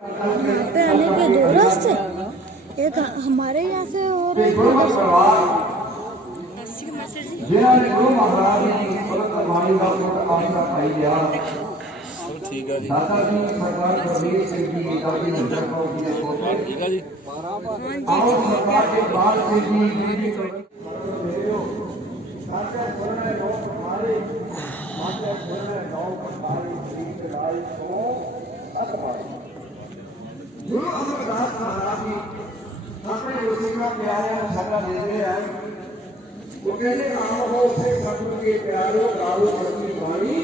पहले के दो रास्ते, एक हमारे यहाँ से हो रहे जिन्होंने गुरु महाराज जी भगत वाणी का आसरा पाई गया ठीक है जी दादा जी सरदार कबीर सिंह जी दादी नंदन कौर जी के पोते ठीक है जी आओ सरदार के बाल सिंह जी जी साथे पुरने लोग हमारे साथे पुरने लोग हमारे श्री लाई को अखबार गुरु अमरदास महाराज जी अपने गुरसिंह प्यारे सारा दे रहे हैं वो कहते आओ हो से सतगुरु के प्यारो गाओ अपनी वाणी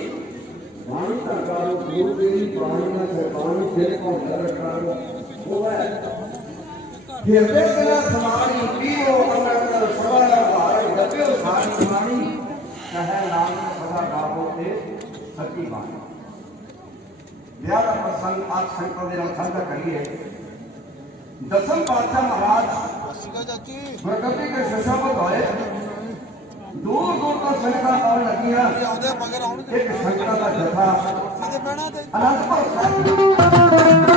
वाणी का गाओ गुरु तेरी वाणी ना सरबानी तेरे को कर करो वो है फिर तेरा समानी पीओ अमृत सवार भाई दबे सारी वाणी कहे नाम सदा गाओ ते सच्ची वाणी व्याह प्रसंग आज संत दे रखंड करिए दसम पातशाह महाराज प्रकृति के शशावत होए दूर दूर तो संगतां आउण लगियां एक संगतां दा जथा अनंतपुर साहिब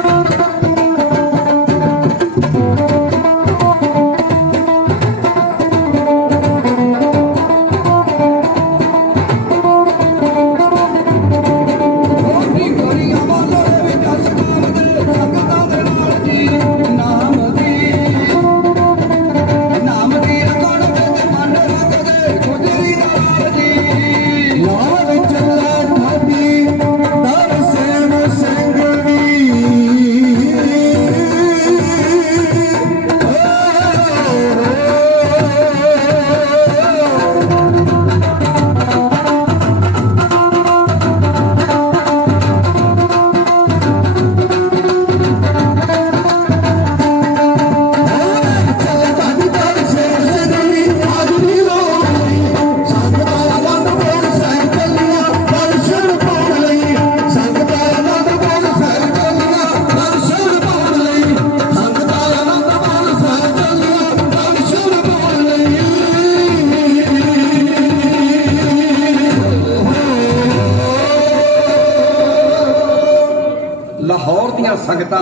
लाहौर दियां संगतां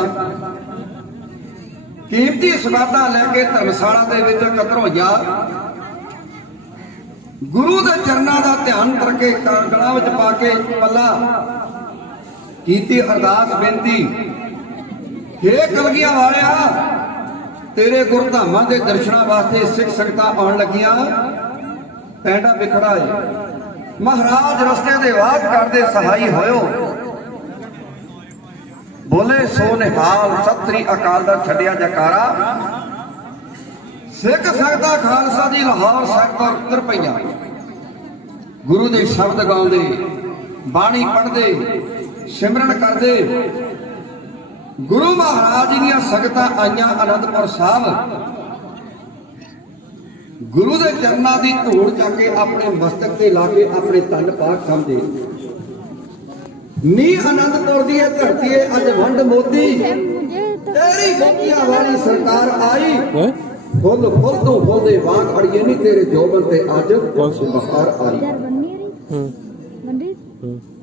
कीमती सौगातां लैके धर्मशाला दे विच इकट्ठा होईयां गुरु दे चरनां दा ध्यान करके गलां विच पा के पल्ला कीती अरदास बेनती हे कलगियां वालिया तेरे गुरधामां दे दर्शनां वास्ते सिख संगतां आउण लगियां पैंडा बिखड़ा है महाराज रस्ते दे वाद करदे सहाई होयो बोले सो निहाल सतरी अकाल दा छड़िया जकारा सिख संगतां खालसा दी लाहौर साहिब तो उतर पईयां गुरु दे शब्द गाउंदे बाणी पढ़दे सिमरन करदे गुरु महाराज जी दीयां संगतां आईयां आनंदपुर साहिब गुरु दे चरनां दी धूड़ चक के अपने मस्तक ते ला के अपने तन पाक समझे नी आनंदपुर दी धरती अज वंड मोती तेरी गोपियां वाली सरकार आई फुल फुल तू फुल दे वांग अड़िए नहीं तेरे जोबन ते अज बहार आई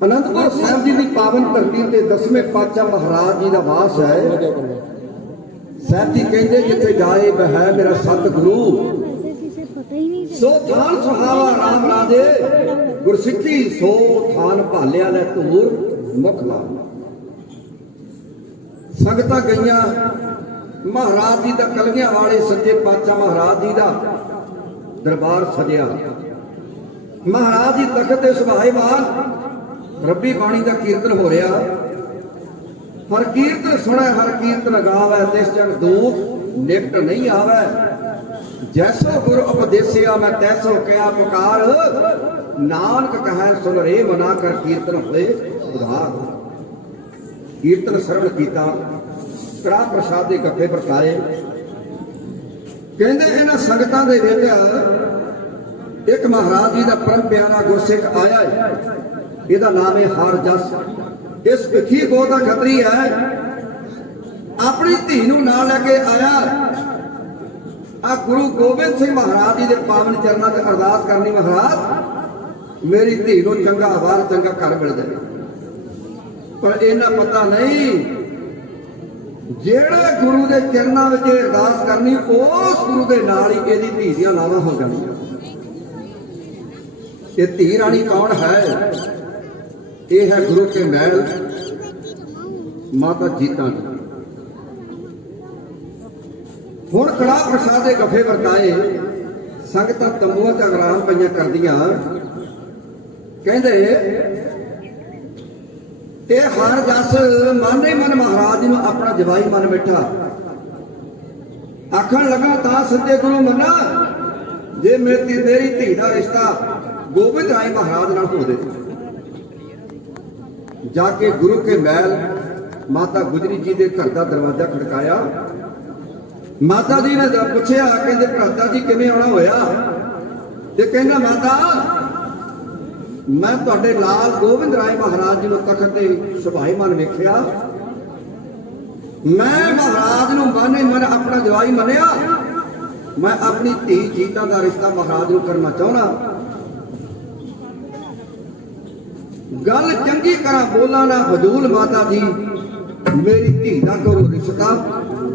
आनंदपुर साहिब जी दी पावन धरती ते 10वें पातशाह महाराज जी दा वास है साहिब जी कहंदे जिथे जाए बह मेरा सतगुरु सो थान सुहावा राम राजे गुरसिੱਖੀ सो थान भालिया ले धूर मुख लाल संगतां गईयां महाराज जी दा कलगियां वाले सच्चे पातशाह महाराज जी दा दरबार सजिया महाराज जी तखत ते सुभाईमान रब्बी बाणी दा कीर्तन हो रहा हर कीर्तन सुने हर कीर्तन गावे तिस जन दुख निकट नहीं आवे जैसो गुरु उपदेसिया मैं तैसो कया पुकार नानक कहे सुन रे मना कर कीर्तन होए उधार कीर्तन सरल कीता कड़ा प्रसाद दे गप्पे बरताए कहंदे इन्हां संगतां दे विच एक महाराज जी दा परम प्यारा गुरसिख आया है इहदा नाम है हार जस इस भिखी गो दा खतरी है अपनी धी नूं नाल लेके आया आ गुरु गोबिंद सिंह महाराज जी दे पावन चरनां ते अरदास करनी महाराज मेरी धी नूं चंगा वार चंगा घर मिल जाए पर इन्ना पता नहीं ਜਿਹੜੇ ਗੁਰੂ ਦੇ ਚਰਨਾਂ ਵਿੱਚ ਇਹ ਅਰਦਾਸ ਕਰਨੀ, ਉਸ ਗੁਰੂ ਦੇ ਨਾਲ ਹੀ ਇਹਦੀ ਧੀ ਦੀਆਂ ਲਾਵਾਂ ਹੋ ਜਾਣੀਆਂ। ਇਹ ਧੀ ਰਾਣੀ ਕੌਣ ਹੈ? ਇਹ ਹੈ ਗੁਰੂ ਕੇ ਮਹਿਲ ਮਾਤਾ ਜੀਤਾਂ ਦੀ। ਹੁਣ ਕੜਾਹ ਪ੍ਰਸ਼ਾਦ ਦੇ ਗੱਫੇ ਵਰਤਾਏ, ਸੰਗਤਾਂ ਤੰਬੂਆਂ ਤੇ ਆਰਾਮ ਪਈਆਂ ਕਰਦੀਆਂ। ਕਹਿੰਦੇ ਇਹ ਹਰ ਜਸ ਮਨ ਹੀ ਮਨ ਮਹਾਰਾਜ ਜੀ ਨੂੰ ਆਪਣਾ ਜਵਾਈ ਮਨ ਬੈਠਾ। ਆਖਣ ਲੱਗਾ ਤਾਂ ਸੱਚੇ ਗੁਰੂ ਮੰਨਾ, ਜੇ ਮੇਰੀ ਧੀ ਦਾ ਰਿਸ਼ਤਾ ਗੋਬਿੰਦ ਰਾਏ ਮਹਾਰਾਜ ਨਾਲ ਹੋ ਦੇ। ਜਾ ਕੇ ਗੁਰੂ ਕੇ ਮਹਿਲ ਮਾਤਾ ਗੁਜਰੀ ਜੀ ਦੇ ਘਰ ਦਾ ਦਰਵਾਜ਼ਾ ਖੜਕਾਇਆ। ਮਾਤਾ ਜੀ ਨੇ ਪੁੱਛਿਆ, ਕਹਿੰਦੇ ਭਰਾਤਾ ਜੀ ਕਿਵੇਂ ਆਉਣਾ ਹੋਇਆ? ਤੇ ਕਹਿੰਦਾ ਮਾਤਾ ਮੈਂ ਤੁਹਾਡੇ ਲਾਲ ਗੋਬਿੰਦ ਰਾਏ ਮਹਾਰਾਜ ਜੀ ਨੂੰ ਤਖਤ ਤੇ ਸੁਭਾਈਮਾਨ ਵੇਖਿਆ। ਮੈਂ ਮਹਾਰਾਜ ਨੂੰ ਮਨ ਹੀ ਮਨ ਆਪਣਾ ਜਵਾਈ ਮੰਨਿਆ। ਮੈਂ ਆਪਣੀ ਧੀ ਜੀਤਾ ਦਾ ਰਿਸ਼ਤਾ ਮਹਾਰਾਜ ਨੂੰ ਕਰਨਾ ਚਾਹੁੰਦਾ। ਗੱਲ ਚੰਗੀ ਤਰ੍ਹਾਂ ਬੋਲਾਂ ਨਾ ਫਜ਼ੂਲ ਮਾਤਾ ਜੀ, ਮੇਰੀ ਧੀ ਦਾ ਕਰੋ ਰਿਸ਼ਤਾ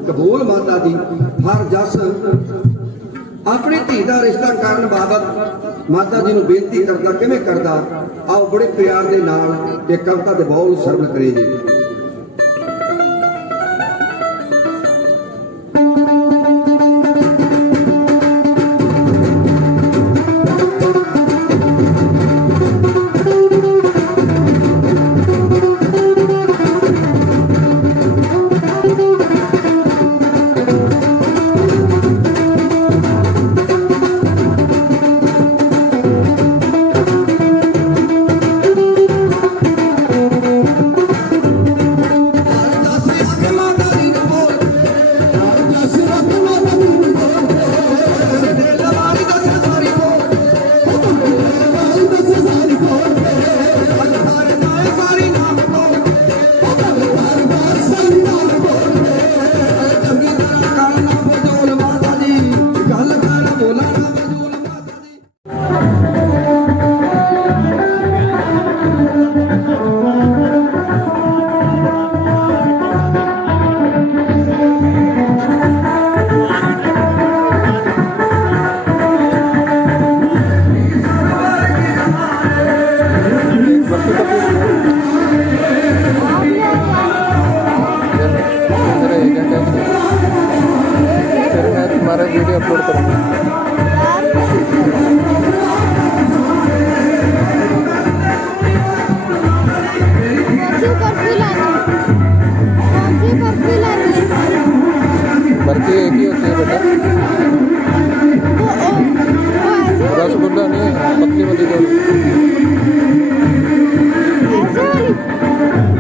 ਕਬੂਲ ਮਾਤਾ ਜੀ। ਹਰ ਜਸ ਆਪਣੀ ਧੀ ਦਾ ਰਿਸ਼ਤਾ ਕਰਨ ਬਾਬਤ ਮਾਤਾ ਜੀ ਨੂੰ ਬੇਨਤੀ ਕਰਦਾ। ਕਿਵੇਂ ਕਰਦਾ? ਆਓ ਬੜੇ ਪਿਆਰ ਦੇ ਨਾਲ ਇਹ ਕਵਿਤਾ ਦੇ ਬੋਲ ਸਰਵਣ ਕਰੇ ਜੀ।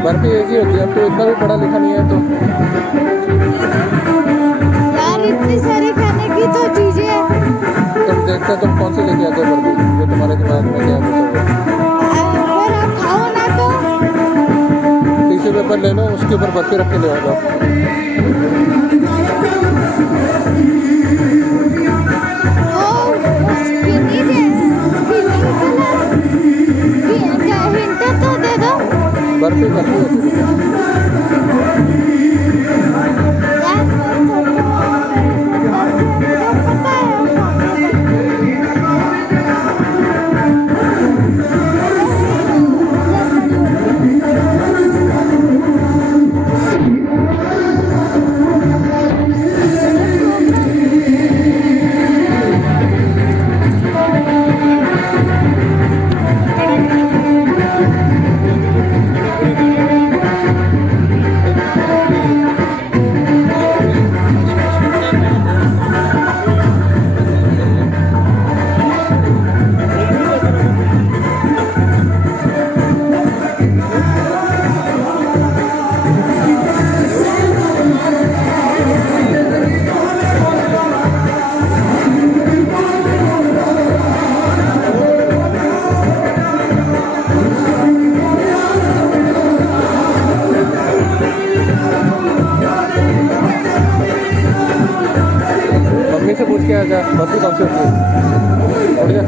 बर्फी एक ही होती है। अब तो इतना भी पढ़ा लिखा नहीं है तो यार इतनी सारी खाने की तो चीजें हैं। तुम देखते तुम कौन सी लेके आते हो बर्फी जो तुम्हारे दिमाग में क्या और आप खाओ ना तो टिश्यू पेपर ले लो, उसके ऊपर बर्फी रख के ले आओ। बर्फी बर्फी होती है। से पूछ के आ जा बर्फी कौन सी होती है। उठ जा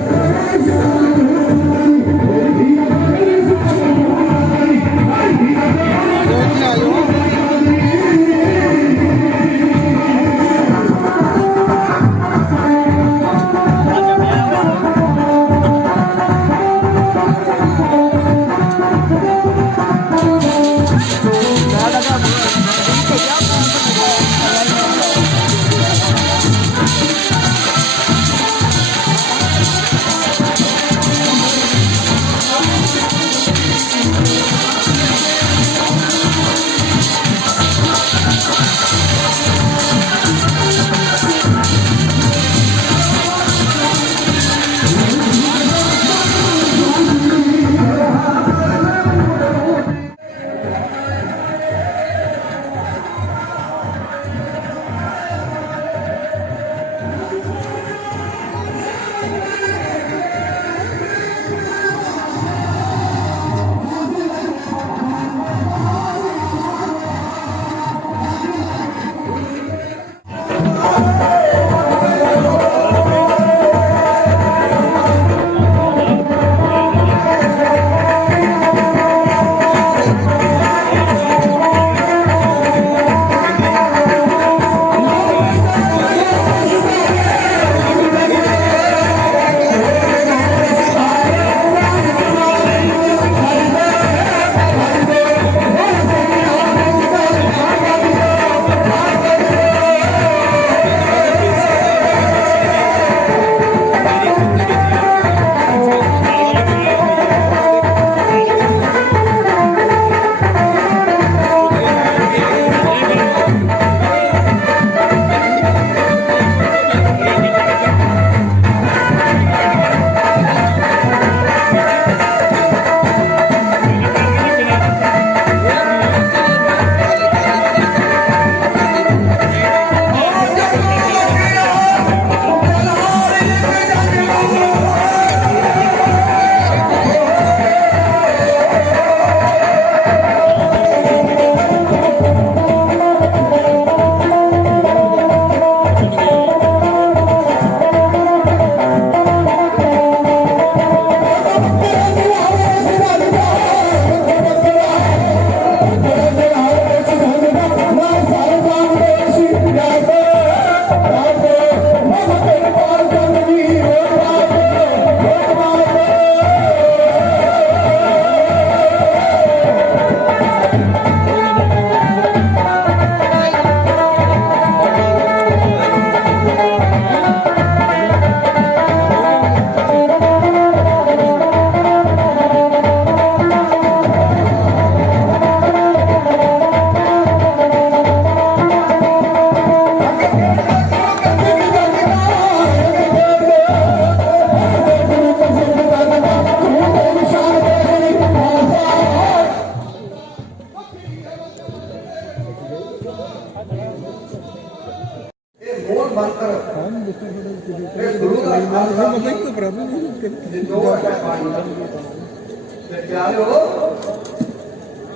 ਪਿਆਰਿਓ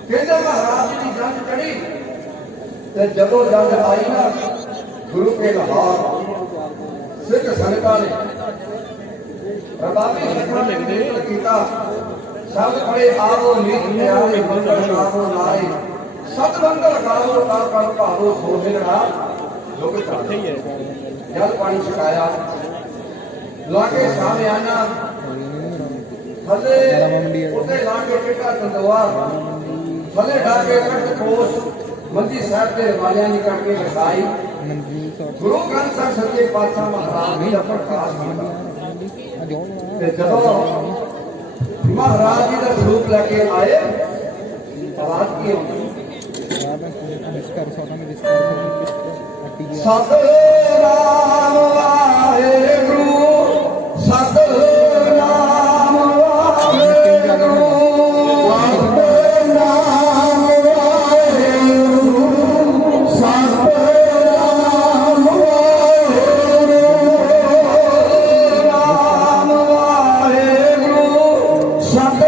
ਕਹਿੰਦੇ ਮਹਾਰਾਜ ਜੀ ਦੀ ਜੰਗ ਚੜੀ ਤੇ ਜਦੋਂ ਜੰਗ ਆਈ ਨਾ ਗੁਰੂ ਕੇ ਲਾਹੌਰ ਸਿੱਖ ਸੰਗਤਾਂ ਨੇ ਰਬਾਬੀ ਸਿੱਖਾਂ ਨੇ ਨਿਯੁਕਤ ਕੀਤਾ ਸਭ ਖੜੇ ਆਵੋ ਨੀਤ ਪਿਆਰੇ ਬੰਦਰ ਆਵੋ ਨਾਈ ਸਤ ਬੰਦਰ ਗਾਵੋ ਤਾਂ ਕਰ ਭਾਵੋ ਸੋਹਿਣਾ ਲੋਕ ਚਾਹਤੇ ਹੀ ਹੈ ਜਲ ਪਾਣੀ ਛਕਾਇਆ ਲਾਗੇ ਸਾਹਮਣੇ ਆਣਾ ਥੱਲੇ ਉੱਤੇ ਲਾਗੇ ਚਿੱਟਾ ਚੰਦਵਾ ਥੱਲੇ ਢਾਕੇ ਕੱਟ ਕੋਸ ਮੰਜੀ ਸਾਹਿਬ ਦੇ ਵਾਲਿਆਂ ਨੇ ਕੱਟ ਕੇ ਵਿਖਾਈ ਗੁਰੂ ਗ੍ਰੰਥ ਸਾਹਿਬ ਸੱਚੇ ਪਾਤਸ਼ਾਹ ਮਹਾਰਾਜ ਜੀ ਦਾ ਪ੍ਰਕਾਸ਼ ਕੀਤਾ ਤੇ ਜਦੋਂ ਮਹਾਰਾਜ ਜੀ ਦਾ ਸਰੂਪ ਲੈ ਕੇ ਆਏ ਆਵਾਜ਼ ਕੀ ਹੋਈ ਸਤਿਨਾਮ ਵਾਹਿਗੁਰੂ ਸਤਿਨਾਮ ਵਾਹਿਗੁਰੂ ਸਤਿਨਾਮ ਵਾਹਿਗੁਰੂ ਸਤਿਨਾਮ ਵਾਹਿਗੁਰੂ ਨਾਮ ਵਾਹਿਗੁਰੂ ਸਤਿਨਾਮ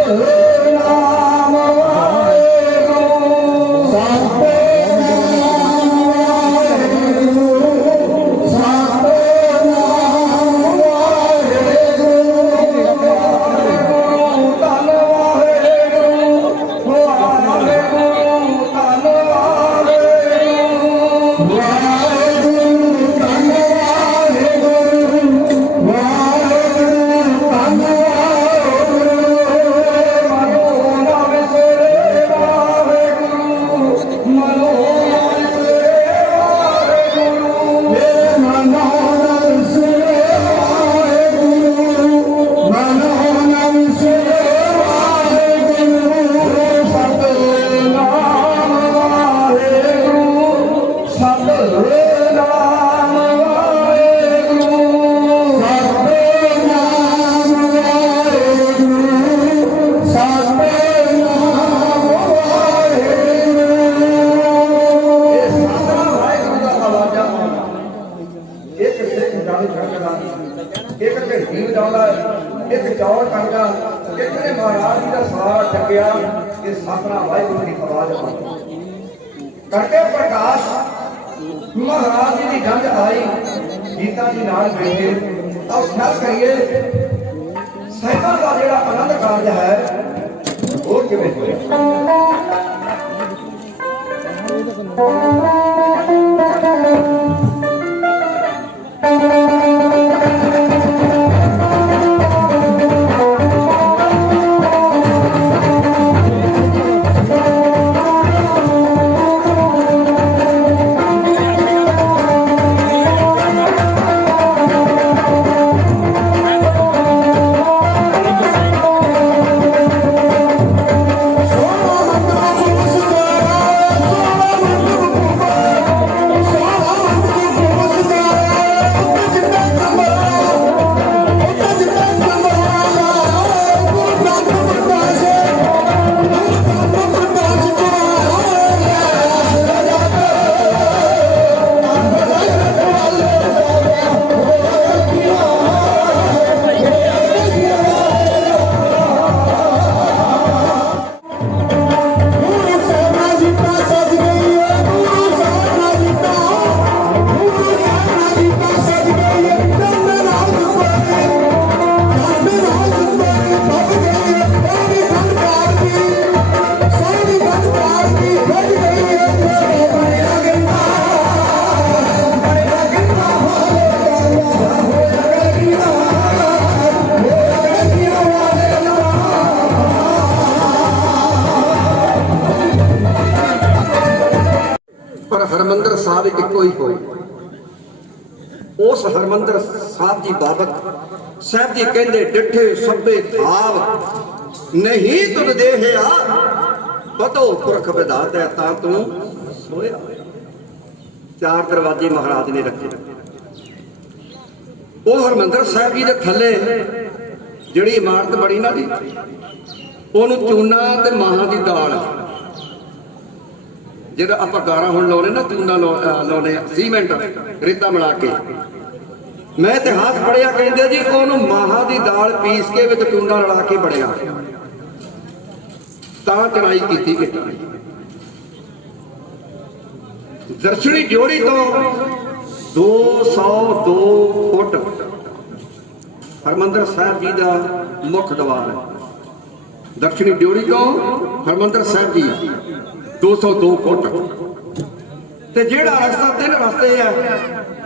ਵਾਹਿਗੁਰੂ ਸਤਿ ਇੱਕ ਢੇਡੀ ਵਜਾਉਂਦਾ ਇੱਕ ਚੌੜ ਟੰਗਾ ਇੱਕ ਨੇ ਮਹਾਰਾਜ ਜੀ ਦਾ ਸਾਰਾ ਟੱਕਿਆ ਕਿ ਸਤਿਨਾਮ ਵਾਹਿਗੁਰੂ ਦੀ ਆਵਾਜ਼ ਕਰਕੇ ਪ੍ਰਕਾਸ਼ ਮਹਾਰਾਜ ਜੀ ਦੀ ਜੰਗ ਆਈ ਗੀਤਾ ਜੀ ਨਾਲ ਬੈਠੇ ਆਓ ਖਿਆਲ ਕਰੀਏ ਸਾਹਿਬਾਂ ਦਾ ਜਿਹੜਾ ਆਨੰਦ ਕਾਰਜ ਹੈ ਉਹ ਕਿਵੇਂ ਹੋਇਆ ਹਰਮੰਦਰ ਸਾਹਿਬ ਇੱਕੋ ਹੀ ਹੋਈ ਉਸ ਹਰਮੰਦਰ ਸਾਹਿਬ ਦੀ ਬਾਬਤ ਸਾਹਿਬ ਜੀ ਕਹਿੰਦੇ ਡਿੱਠੇ ਸਭੇ ਥਾਵ ਨਹੀਂ ਤੁਧ ਦੇਹਿਆ ਬਤੋ ਪੁਰਖ ਵਿਧਾਤਾ ਤਾਂ ਤੂੰ ਸੋਇਆ ਚਾਰ ਦਰਵਾਜ਼ੇ ਮਹਾਰਾਜ ਨੇ ਰੱਖੇ ਉਹ ਹਰਮੰਦਰ ਸਾਹਿਬ ਜੀ ਦੇ ਥੱਲੇ ਜਿਹੜੀ ਇਮਾਰਤ ਬਣੀ ਨਾ ਜੀ ਉਹਨੂੰ ਚੂਨਾ ਤੇ ਮਾਹਾਂ ਦੀ ਦਾਲ ਜਿਹੜਾ ਆਪਾਂ ਗਾਰਾ ਹੁਣ ਲਾਉਨੇ ਨਾ ਚੂਨਾ ਲਾਉਨੇ ਸੀਮੈਂਟ ਰੇਤਾ ਮਿਲਾ ਕੇ ਮੈਂ ਇਤਿਹਾਸ ਪੜਿਆ ਕਹਿੰਦੇ ਜੀ ਉਹਨੂੰ ਮਾਹਾਂ ਦੀ ਦਾਲ ਪੀਸ ਕੇ ਵਿੱਚ ਚੂਨਾ ਰਲਾ ਕੇ ਬਣਿਆ ਤਾਂ ਚੜਾਈ ਕੀਤੀ ਗਈ। ਦਰਸ਼ਨੀ ਡਿਓੜੀ ਤੋਂ 202 ਫੁੱਟ ਹਰਿਮੰਦਰ ਸਾਹਿਬ ਜੀ ਦਾ ਮੁੱਖ ਦਰਵਾਜ਼ਾ ਹੈ। ਦਰਸ਼ਨੀ ਡਿਓੜੀ ਤੋਂ ਹਰਿਮੰਦਰ ਸਾਹਿਬ ਜੀ 202 ਫੁੱਟ। ਤੇ ਜਿਹੜਾ ਰਸਤਾ 3 ਰਸਤੇ ਆ,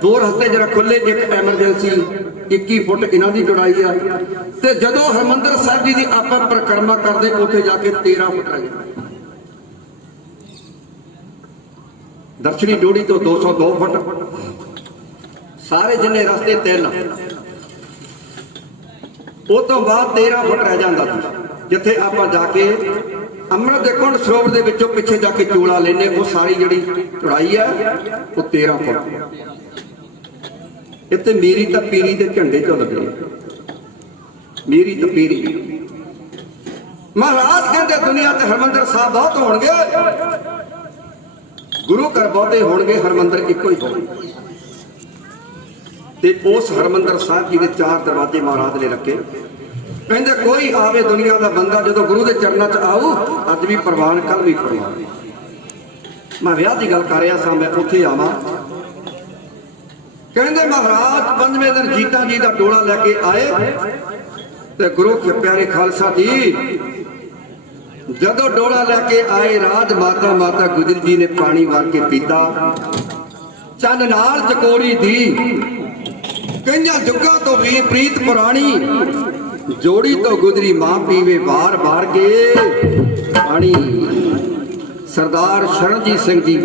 2 ਰਸਤੇ ਜਿਹੜਾ ਖੁੱਲੇ, ਇੱਕ ਐਮਰਜੈਂਸੀ 21 ਫੁੱਟ ਇਹਨਾਂ ਦੀ ਚੌੜਾਈ ਆ। ਤੇ ਜਦੋਂ ਹਰਿਮੰਦਰ ਸਾਹਿਬ ਜੀ ਦੀ ਆਪਾਂ ਪਰਿਕਰਮਾ ਕਰਦੇ ਉੱਥੇ ਜਾ ਕੇ 13 ਫੁੱਟ ਰਹਿ ਜਾਂਦਾ। ਦਰਸ਼ਨੀ ਡਿਓੜੀ ਤੋਂ 202 ਫੁੱਟ, ਸਾਰੇ ਜਿੰਨੇ ਰਸਤੇ 3, ਉਹ ਤੋਂ ਬਾਅਦ 13 ਫੁੱਟ ਰਹਿ ਜਾਂਦਾ ਸੀ, ਜਿੱਥੇ ਆਪਾਂ ਜਾ ਕੇ ਅੰਮ੍ਰਿਤ ਦੇ ਕੁੰਡ ਸਰੋਵਰ ਦੇ ਵਿੱਚੋਂ ਪਿੱਛੇ ਜਾ ਕੇ ਚੋਲਾ ਲੈਨੇ। ਉਹ ਸਾਰੀ ਜਿਹੜੀ ਚੌੜਾਈ ਆ ਉਹ 13 ਫੁੱਟ। ਇੱਥੇ ਮੇਰੀ ਤਾਂ ਪੀਰੀ ਦੇ ਝੰਡੇ ਝੁਲਦੇ, ਮੇਰੀ ਤਾਂ ਪੀਰੀ। ਮਹਾਰਾਜ ਕਹਿੰਦੇ ਦੁਨੀਆ ਤੇ ਹਰਿਮੰਦਰ ਸਾਹਿਬ ਬਹੁਤ ਹੋਣਗੇ, ਗੁਰੂ ਘਰ ਬਹੁਤੇ ਹੋਣਗੇ, ਹਰਿਮੰਦਰ ਇੱਕੋ ਹੀ ਹੋਣਗੇ। ਤੇ ਉਸ ਹਰਿਮੰਦਰ ਸਾਹਿਬ ਜੀ ਦੇ 4 ਦਰਵਾਜ਼ੇ ਮਹਾਰਾਜ ਨੇ ਰੱਖੇ। ਕਹਿੰਦੇ ਕੋਈ ਆਵੇ ਦੁਨੀਆ ਦਾ ਬੰਦਾ ਜਦੋਂ ਗੁਰੂ ਦੇ ਚਰਨਾਂ 'ਚ ਆਊ, ਅੱਜ ਵੀ ਪ੍ਰਵਾਨ, ਕੱਲ ਵੀ ਪ੍ਰਵਾਨ। ਮੈਂ ਵਿਆਹ ਦੀ ਗੱਲ ਕਰ ਰਿਹਾ ਸਾਂ, ਮੈਂ ਉੱਥੇ ਆਵਾਂ। ਕਹਿੰਦੇ ਮਹਾਰਾਜ 5ਵੇਂ ਦਿਨ ਜੀਤਾ ਜੀ ਦਾ ਡੋਲਾ ਲੈ ਕੇ ਆਏ ਤੇ ਗੁਰੂ ਕੇ ਪਿਆਰੇ ਖਾਲਸਾ ਜੀ ਜਦੋਂ ਡੋਲਾ ਲੈ ਕੇ ਆਏ, ਰਾਜ ਮਾਤਾ ਗੁਜਰ ਜੀ ਨੇ ਪਾਣੀ ਵਾਰ ਕੇ ਪੀਤਾ। ਚੰਨ ਨਾਲ ਚਕੋਰੀ ਦੀ ਕਈਆਂ ਜੁਗਾਂ ਤੋਂ ਵੀ ਪ੍ਰੀਤ ਪੁਰਾਣੀ, ਜੋੜੀ ਤੋਂ ਗੁਜਰੀ ਮਾਂ ਪੀਵੇ ਵਾਰ ਵਾਰ ਕੇ ਪਾਣੀ। ਸਰਦਾਰ ਸ਼ਰਨਜੀਤ ਸਿੰਘ ਜੀ,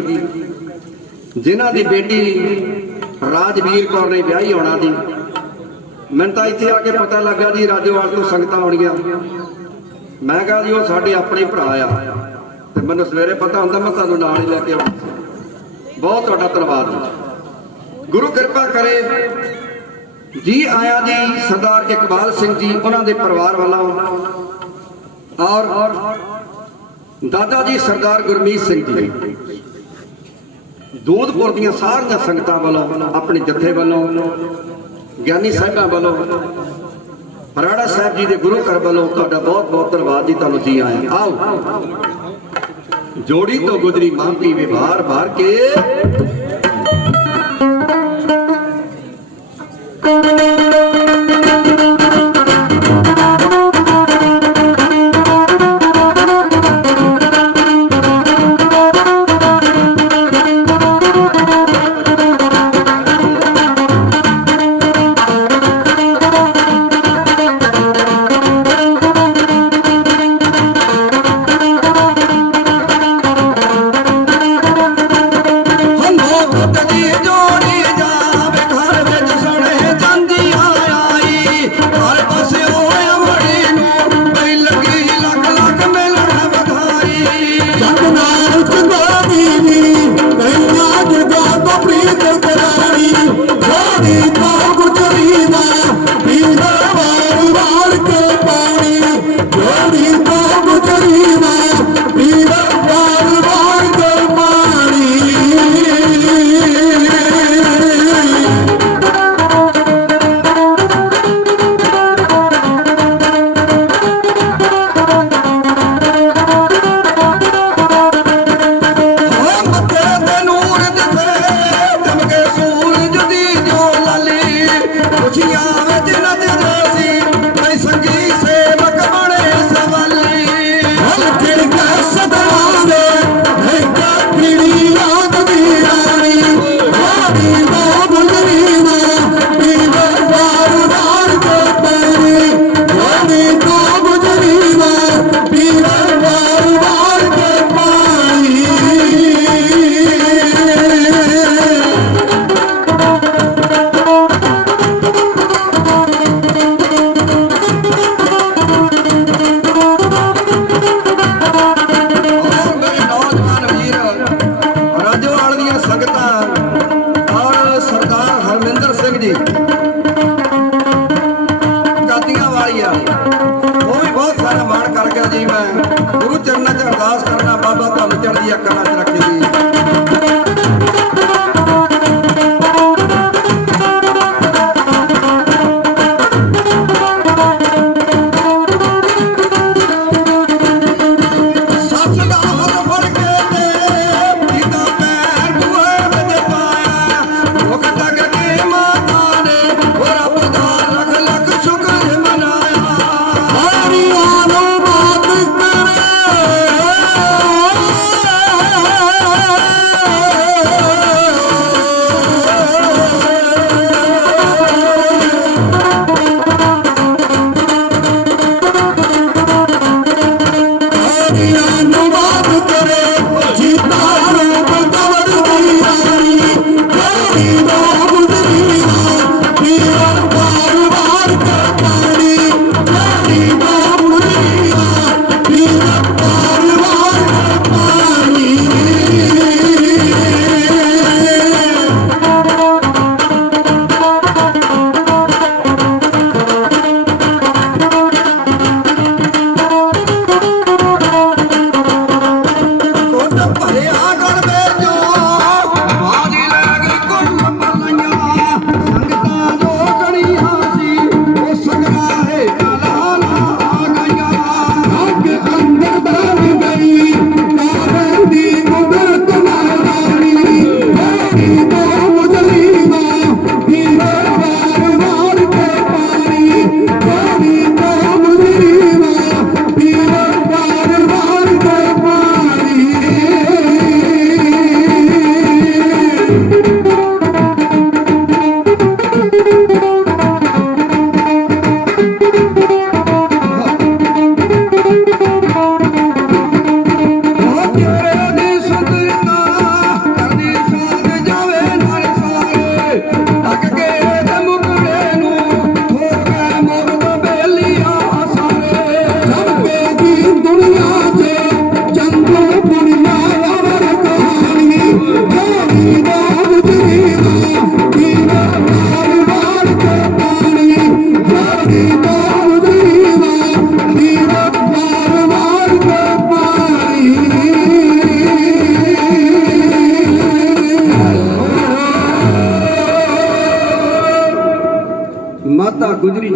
ਜਿਨ੍ਹਾਂ ਦੀ ਬੇਟੀ ਰਾਜਵੀਰ ਕੌਰ ਨੇ ਵਿਆਹੀ ਹੋਣਾ ਜੀ। ਮੈਨੂੰ ਤਾਂ ਇੱਥੇ ਆ ਕੇ ਪਤਾ ਲੱਗਾ ਜੀ ਰਾਜੋਵਾਲ ਤੋਂ ਸੰਗਤਾਂ ਆਉਣੀਆਂ। ਮੈਂ ਕਿਹਾ ਜੀ ਉਹ ਸਾਡੇ ਆਪਣੇ ਭਰਾ ਆ, ਤੇ ਮੈਨੂੰ ਸਵੇਰੇ ਪਤਾ ਹੁੰਦਾ ਮੈਂ ਤੁਹਾਨੂੰ ਨਾਲ ਹੀ ਲੈ ਕੇ ਆਉਣਾ। ਬਹੁਤ ਤੁਹਾਡਾ ਧੰਨਵਾਦ ਜੀ, ਗੁਰੂ ਕਿਰਪਾ ਕਰੇ। ਜੀ ਆਇਆ ਜੀ ਸਰਦਾਰ ਇਕਬਾਲ ਸਿੰਘ ਜੀ, ਉਹਨਾਂ ਦੇ ਪਰਿਵਾਰ ਵੱਲੋਂ, ਔਰ ਦਾਦਾ ਜੀ ਸਰਦਾਰ ਗੁਰਮੀਤ ਸਿੰਘ ਜੀ, ਦੂਧਪੁਰ ਦੀਆਂ ਸਾਰੀਆਂ ਸੰਗਤਾਂ ਵੱਲੋਂ, ਆਪਣੇ ਜੱਥੇ ਵੱਲੋਂ, ਗਿਆਨੀ ਸਾਹਿਬਾਂ ਵੱਲੋਂ, ਰਾੜਾ ਸਾਹਿਬ ਜੀ ਦੇ ਗੁਰੂ ਘਰ ਵੱਲੋਂ ਤੁਹਾਡਾ ਬਹੁਤ ਬਹੁਤ ਧੰਨਵਾਦ ਜੀ। ਤੁਹਾਨੂੰ ਜੀ ਆਇਆ। ਆਓ ਜੋੜੀ ਤੋਂ ਗੁਜਰੀ ਮਾਂ ਪੀਵੇ ਵਾਰ ਵਾਰ ਕੇ।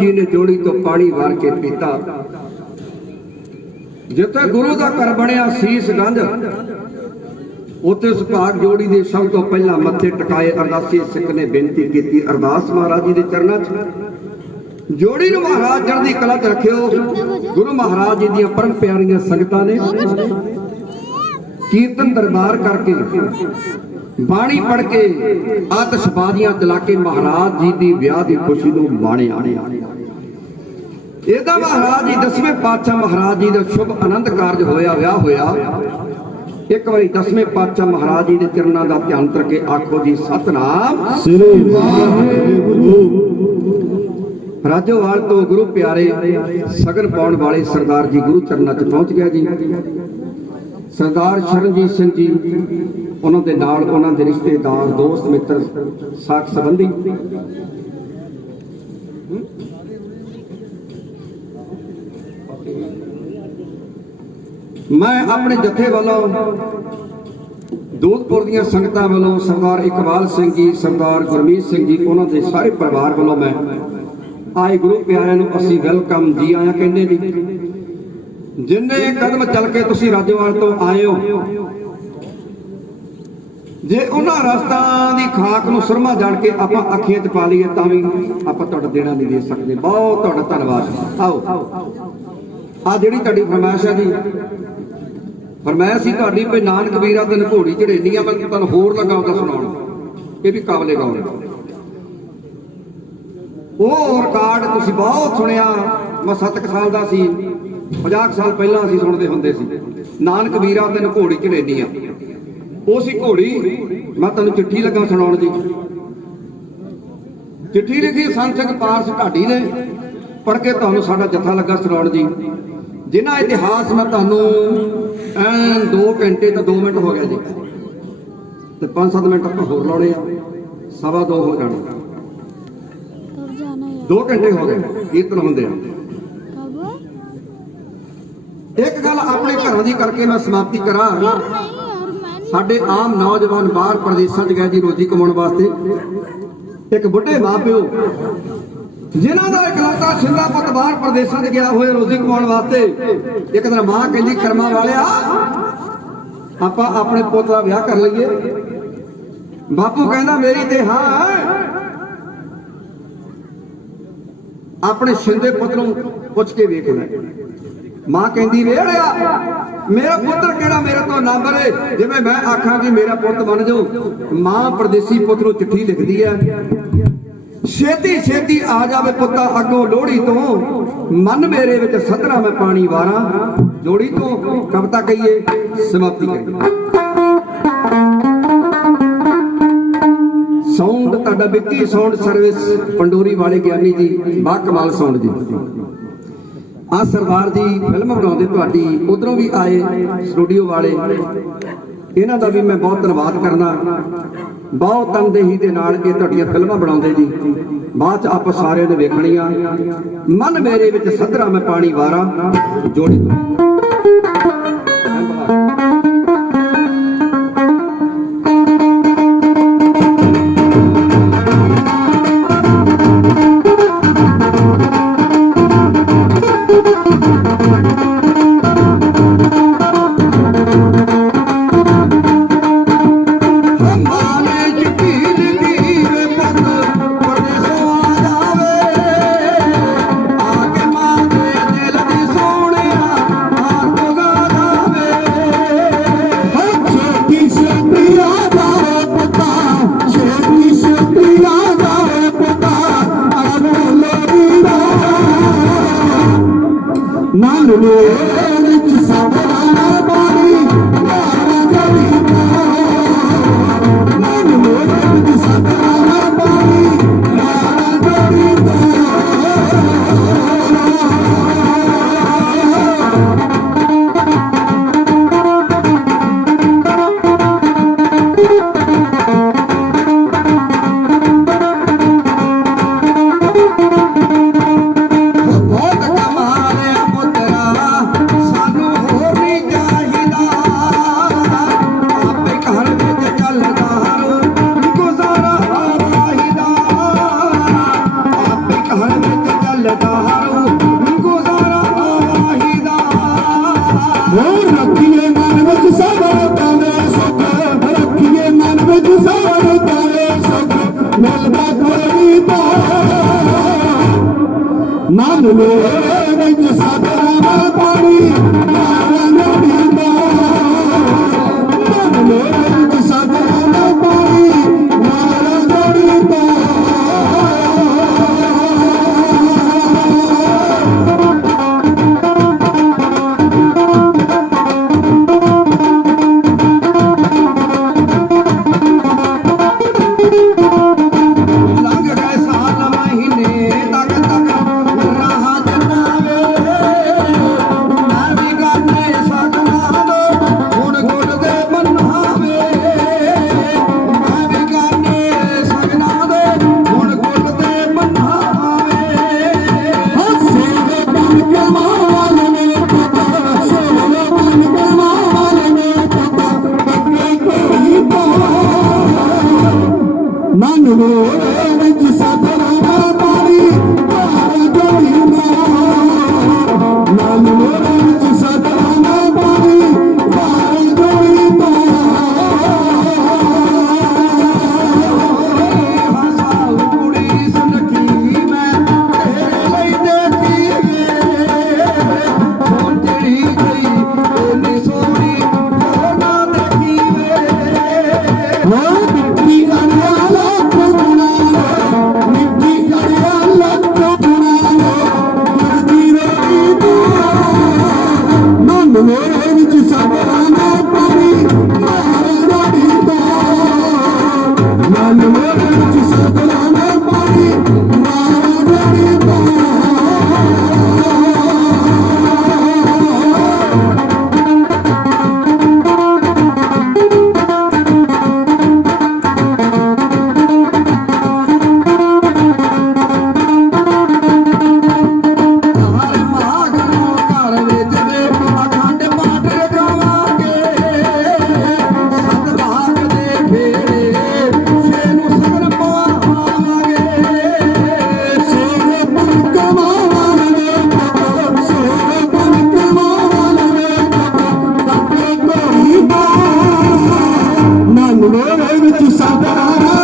जी ने जोड़ी तो पानी वार के पीता। जिथे गुरु का घर बनया सीस गंज, उत्थे सुभाग जोड़ी दे सब तो पहला मत्थे टकाए। अरदासी सिख ने बेनती की, अरदास महाराज जी के चरणों च जोड़ी नूं महाराज चढ़दी कला च रखियो। गुरु महाराज जी दी परम प्यारियां संगतां ने कीर्तन दरबार करके बाणी पढ़ के आतिशबाजियां चला के महाराज जी की विआह की खुशी को माणिया। ਇਹਦਾ महाराज जी 10वें पातशाह महाराज जी का शुभ आनंद कारज होया विआह होया। एक बारी 10वें पातशाह महाराज जी के चरणों का ध्यान करके आखो जी सतनाम श्री वाहिगुरु। राजोवाल तो गुरु प्यारे सगन पाउण वाले सरदार जी गुरु चरणों च पहुंच गया जी। सरदार शरणजीत सिंह जी, उन्होंने नाल उन्होंने दे रिश्तेदार दोस्त मित्र साख संबंधी मैं अपने जथे वालों दूधपुर दी संगतां वालों सरदार इकबाल सिंह जी, सरदार गुरमीत सिंह जी, उन्होंने सारे परिवार वालों मैं आए गुरु प्यारिਆਂ ਨੂੰ ਅਸੀਂ ਵੈਲਕਮ जी आया कहने जी। जिन्ने कदम चल के तुसी राजोवाल तो आए हो, जे उन्हां रस्तां दी खाक नूं सुरमा जाण के आपां अखीਆਂ 'ਚ पा लईए तां भी आपां तुहाडा देना नहीं दे सकदे। बहुत तुहाडा धन्नवाद। आओ आ जिहड़ी तुहाडी फरमाइश है जी, फरमाइश ही तुहाडी कोई नानक वीरा ते घोड़ी चढ़ेनी आ। मैं तुहानूं होर लगा उहदा सुणाउण, ये भी काबले गौर है। ਉਹ ਰਿਕਾਰਡ ਤੁਸੀਂ ਬਹੁਤ ਸੁਣਿਆ। ਮੈਂ 7 ਸਾਲ ਦਾ ਸੀ, 50 ਸਾਲ ਪਹਿਲਾਂ ਅਸੀਂ ਸੁਣਦੇ ਹੁੰਦੇ ਸੀ। ਨਾਨਕ ਵੀਰਾ ਤੈਨੂੰ ਘੋੜੀ ਚੜੇਨੀ ਆ। ਉਹ ਸੀ ਘੋੜੀ। ਮੈਂ ਤੈਨੂੰ ਚਿੱਠੀ ਲੱਗਾ ਸੁਣਾਉਣ ਜੀ। ਚਿੱਠੀ ਲਿਖੀ ਸੰਤ ਸਿੰਘ ਪਾਰਸ ਢਾਡੀ ਨੇ, ਪੜ੍ਹ ਕੇ ਤੁਹਾਨੂੰ ਸਾਡਾ ਜੱਥਾ ਲੱਗਾ ਸੁਣਾਉਣ ਜੀ। ਜਿਨ੍ਹਾਂ ਇਤਿਹਾਸ ਮੈਂ ਤੁਹਾਨੂੰ 2 ਘੰਟੇ ਤਾਂ 2 ਮਿੰਟ ਹੋ ਗਿਆ ਜੀ, ਤੇ 5-7 ਮਿੰਟ ਆਪਾਂ ਹੋਰ ਲਾਉਣੇ ਆ, 2:15 ਹੋ ਜਾਣਾ। 2 घंटे हो गए कीर्तन होंदे। एक गल अपने घरों की करके मैं समाप्ति करा। साडे आम नौजवान बाहर प्रदेशों च गए जी रोजी कमाउण वास्ते। एक बुढ़े मां प्यो जिन्हां दा इकलौता छिंदा पुत बाहर प्रदेशों च गया होए रोजी कमाउण वास्ते। एक दिन मां कहंदी कर्मा वालिया आपां अपने पुत दा विआह कर लईए। बापू कहंदा मेरी ते हां अपने शिंदे पुत्र पुछ के वेख लै। मां कहती वेड़िया मेरा पुत्र केड़ा मेरे तो ना मरे जिवें मैं आखां कि मेरा पुत बन जाओ। मां परदेसी पुत्र नूं चिट्ठी लिखदी है, छेती छेती आ जावे पुत्ता अगों लोहड़ी तो, मन मेरे विच सदरा मैं पानी वारा। जोड़ी तो कविता कहिए, समाप्ति कहिए। साउंड तुहाडा बिक्की साउंड सर्विस पंडोरी वाले ज्ञानी जी, बा कमाल साउंड जी। आ सरदार जी फिल्म बनाउंदे तुहाडी, उधरों भी आए स्टूडियो वाले, इन्हां दा भी मैं बहुत धन्नवाद करना। बहुत तनदेही दे नाल ये तुहाडीआं फिल्मां बनाउंदे जी। बाद च आप सारिਆਂ ने वेखणीआं। मन मेरे विच सदरा मैं पानी वारा। जोड़ी ਮਨ ਮੇਰੇ ਵਿੱਚ ਸਦਾ ਪਾਣੀ ਮਾਰਾ ਨੜੀਂਦਾ ਮਨ ਮੇਰੇ ਵਿੱਚ ਸਦਾ ਪਾਣੀ ਮਾਰਾ ਨੜੀਂਦਾ ਮਨ ਮੇਰੇ ਵਿੱਚ ਸਦਾ ਪਾਣੀ ਮਾਰਾ ਨੜੀਂਦਾ ਮਨ ਮੇਰੇ ਵਿੱਚ ਸਦਾ ਪਾਣੀ ਮਾਰਾ ਨੜੀਂਦਾ ਹਸਾਉ ਕੁੜੀ ਸੁਨੱਖੀ ਮੈਂ ਤੇਰੇ ਲਈ ਦੇਖੀ ਵੇ ਹੁਣ ਜਿਹੜੀ ਗਈ ਇੰਨੀ ਸੋਹਣੀ ਉਹ ਨਾ ਦੇਖੀ ਵੇ ਮਿੱਠੀ ਅੜਿਆਲਾ ਕੁੜਨਾ ਮਿੱਠੀ ਅੜਿਆਲਾ ਕੁੜਨਾ ਗੁਰਦੀ ਰੋਈ ਤੂੰ ਮਨ ਮੇਰੇ ਵਿੱਚ ਸਦਾ ਪਾਣੀ ਮਾਰਾ ਨੜੀਂਦਾ ਮਨ ਮੇਰੇ ਵਿੱਚ ਸਦਾ ਪਾਣੀ ਮਾਰਾ ਨੜੀਂਦਾ ਮਨ ਮੇਰੇ ਵਿੱਚ ਸਦਾ